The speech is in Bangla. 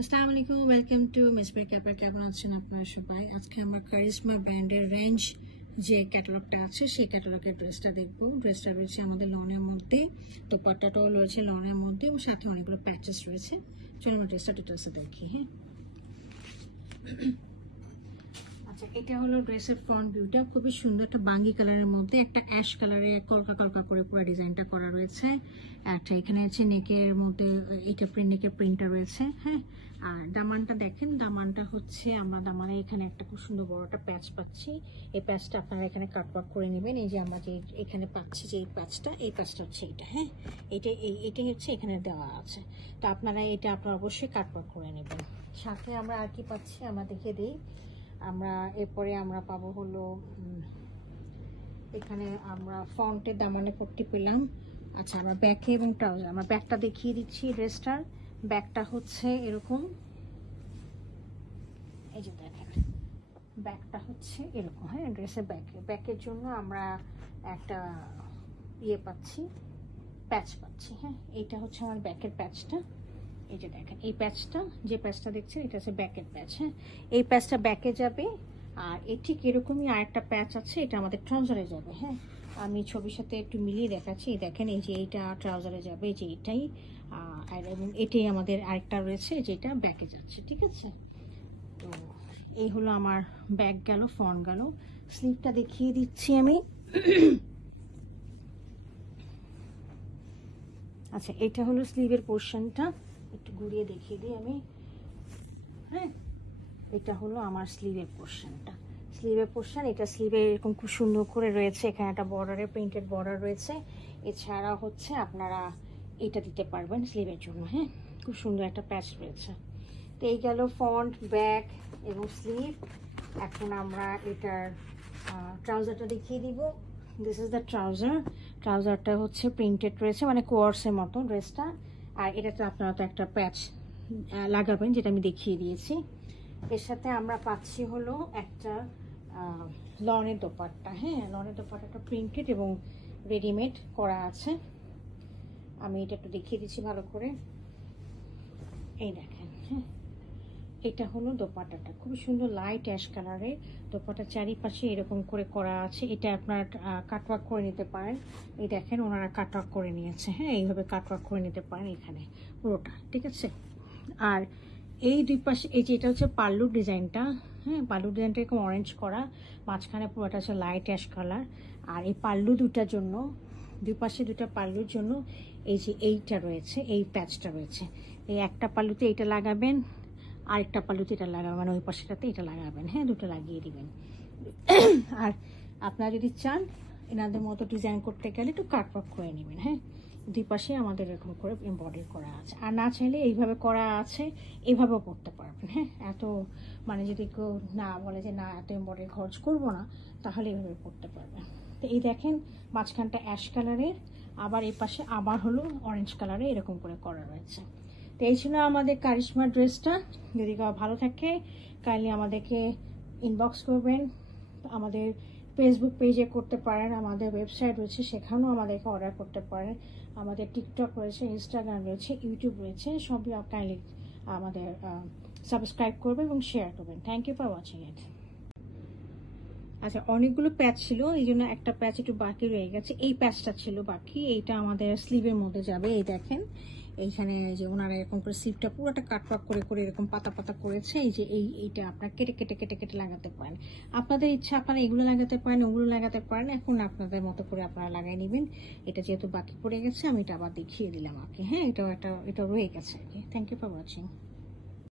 আসসালামু আলাইকুম, ওয়েলকাম টু মিসবাই ক্যাপা। কেমন আছেন আপনারা সবাই? আজকে আমরা কারিশমা ব্র্যান্ডের রেঞ্জ যে ক্যাটালগটা আছে সেই ক্যাটালগের ড্রেসটা দেখবো। ড্রেসটা রয়েছে আমাদের লনের মধ্যে, দোপাট্টাটাও রয়েছে লনের মধ্যে এবং সাথে অনেকগুলো প্যাচেস রয়েছে। চলো আমরা ড্রেসটা ডিটেলসে দেখি। হ্যাঁ, আচ্ছা, এটা হলো ড্রেসের ফ্রন্ট ভিউটা। খুবই সুন্দর একটা বাঙ্গি কালারের মধ্যে একটা অ্যাশ কালারে কলকা কলকা করে পুরো ডিজাইনটা করা রয়েছে। একটা এখানে হচ্ছে নেকের মধ্যে এইটা নেকের প্রিন্টটা রয়েছে। হ্যাঁ, আর দামানটা দেখেন, দামানটা হচ্ছে আমরা দামানে এখানে একটা খুব সুন্দর বড় একটা প্যাচ পাচ্ছি। এই প্যাচটা আপনারা এখানে কাটওয়ার্ক করে নেবেন। এই যে আমরা যে এখানে পাচ্ছি যে এই প্যাচটা হচ্ছে এইটা। হ্যাঁ, এইটাই হচ্ছে এখানে দেওয়া আছে। তো আপনারা এটা আপনারা অবশ্যই কাটওয়ার্ক করে নেবেন। সাথে আমরা আর কি পাচ্ছি আমরা দেখিয়ে দিই। আমরা এরপরে আমরা পাবো হলো এখানে আমরা ফ্রন্টের দামানে পট্টি পেলাম। আচ্ছা, আমরা ব্যাকে এবং ট্রাউজার, আমরা ব্যাকটা দেখিয়ে দিচ্ছি। ড্রেসটার ব্যাকটা হচ্ছে এরকম, এই যে দেখেন ব্যাকটা হচ্ছে এরকম। হ্যাঁ, ড্রেসের ব্যাকের জন্য আমরা একটা ইয়ে পাচ্ছি, প্যাচ পাচ্ছি। হ্যাঁ, এইটা হচ্ছে আমার ব্যাকের প্যাচটা। এই যে দেখেন এই প্যাচটা, যে প্যাচটা দেখছেন এটা হচ্ছে ব্যাকের প্যাচ। হ্যাঁ, এই প্যাচটা ব্যাকে যাবে। আর এ ঠিক এরকমই আরেকটা প্যাচ আছে, এটা আমাদের ট্রাউজারে যাবে। হ্যাঁ, আমি ছবির সাথে একটু মিলিয়ে দেখাচ্ছি। দেখেন এই যে এইটা ট্রাউজারে যাবে, এই যে এটাই, আর এবং এটাই আমাদের আরেকটা রয়েছে যেটা ব্যাকে যাচ্ছে। ঠিক আছে, তো এই হলো আমার ব্যাক গেল, ফ্রন্ট গেল। স্লিভটা দেখিয়ে দিচ্ছি আমি। আচ্ছা, এটা হলো স্লিভের পোর্শনটা, একটু ঘুরিয়ে দেখিয়ে দিই আমি। হ্যাঁ, এটা হলো আমার স্লিভের পোর্শনটা। স্লিভের পোর্শন, এটা স্লিভে এরকম খুব সুন্দর করে রয়েছে। এখানে একটা বর্ডারে প্রিন্টেড বর্ডার রয়েছে। এছাড়া হচ্ছে আপনারা এটা দিতে পারবেন স্লিভের জন্য। হ্যাঁ, খুব সুন্দর একটা প্যাচ রয়েছে। তো এই গেল ফ্রন্ট, ব্যাক এবং স্লিভ। এখন আমরা এটার ট্রাউজারটা দেখিয়ে দিব। This is the trouser. ট্রাউজারটা হচ্ছে প্রিন্টেড রয়েছে, মানে কোয়ার্সের মতো ড্রেসটা। আর এটাতে আপনারা তো একটা প্যাচ লাগাবেন, যেটা আমি দেখিয়ে দিয়েছি। এর সাথে আমরা পাচ্ছি হলো একটা লনের দোপাট্টা। হ্যাঁ, লনের দোপাট্টাটা প্রিন্টেড এবং রেডিমেড করা আছে। আমি এটা একটু দেখিয়ে দিচ্ছি ভালো করে। এই দেখেন, হ্যাঁ, এটা হলো দোপাট্টাটা, খুব সুন্দর লাইট অ্যাশ কালারের দোপাট্টা। চারিপাশে এরকম করে করা আছে। এটা আপনারা কাটওয়ার্ক করে নিতে পারেন। এই দেখেন ওনারা কাটওয়ার্ক করে নিয়েছে। হ্যাঁ, এইভাবে কাটওয়ার্ক করে নিতে পারেন এখানে পুরোটা। ঠিক আছে, আর এই দুই পাশে এই যে এটা হচ্ছে পাল্লুর ডিজাইনটা। হ্যাঁ, পাল্লুর ডিজাইনটা এরকম অরেঞ্জ করা, মাঝখানে পুরোটা হচ্ছে লাইট অ্যাশ কালার। আর এই পাল্লু দুটার জন্য, দুই পাশে দুটা পাল্লুর জন্য এই যে এইটা রয়েছে, এই প্যাচটা রয়েছে। এই একটা পাল্লুতে এইটা লাগাবেন, আরেকটা পাল্লুতে এটা লাগাবেন, মানে ওই পাশেটাতে এটা লাগাবেন। হ্যাঁ, দুটো লাগিয়ে দিবেন। আর আপনারা যদি চান এনাদের মতো ডিজাইন করতে গেলে একটু কাটওয়ার্ক করে নেবেন। হ্যাঁ, দুই পাশে আমাদের এরকম করে এমব্রয়ডারি করা আছে। আর না চাইলে এইভাবে করা আছে, এইভাবেও করতে পারবেন। হ্যাঁ, এত মানে যদি কেউ না বলে যে না এত এমব্রয়ডারি খরচ করবো না, তাহলে এইভাবে করতে পারবেন। তো এই দেখেন মাঝখানটা অ্যাশ কালারের, আবার এই পাশে আবার হলো অরেঞ্জ কালারে এরকম করে করা রয়েছে। তো এই ছিল আমাদের কারিশমা ড্রেসটা। যদি কেউ ভালো থাকে কাইন্ডলি আমাদেরকে ইনবক্স করবেন। আমাদের ফেসবুক পেজে করতে পারেন, আমাদের ওয়েবসাইট রয়েছে সেখানেও আমাদেরকে অর্ডার করতে পারেন। আমাদের টিকটক রয়েছে, ইনস্টাগ্রাম রয়েছে, ইউটিউব রয়েছে, সবই কাইন্ডলি আমাদের সাবস্ক্রাইব করবেন এবং শেয়ার করবেন। Thank you for watching it. আচ্ছা, অনেকগুলো প্যাচ ছিল, এই জন্য একটা প্যাচ একটু বাকি রয়ে গেছে। এই প্যাচটা ছিল বাকি, এইটা আমাদের স্লিভের মধ্যে যাবে। এই দেখেন এইখানে যে ওনারা এরকম করে স্লিভটা পুরোটা কাটওয়ার্ক করে করে এরকম পাতা পাতা করেছে। এই যে এইটা আপনারা কেটে কেটে কেটে কেটে লাগাতে পারেন। আপনাদের ইচ্ছা, আপনারা এগুলো লাগাতে পারেন, ওগুলো লাগাতে পারেন। এখন আপনাদের মতো করে আপনারা লাগাই নেবেন। এটা যেহেতু বাকি পড়ে গেছে, আমি এটা আবার দেখিয়ে দিলাম আর কি। হ্যাঁ, এটা রয়ে গেছে আর কি। Thank you for watching.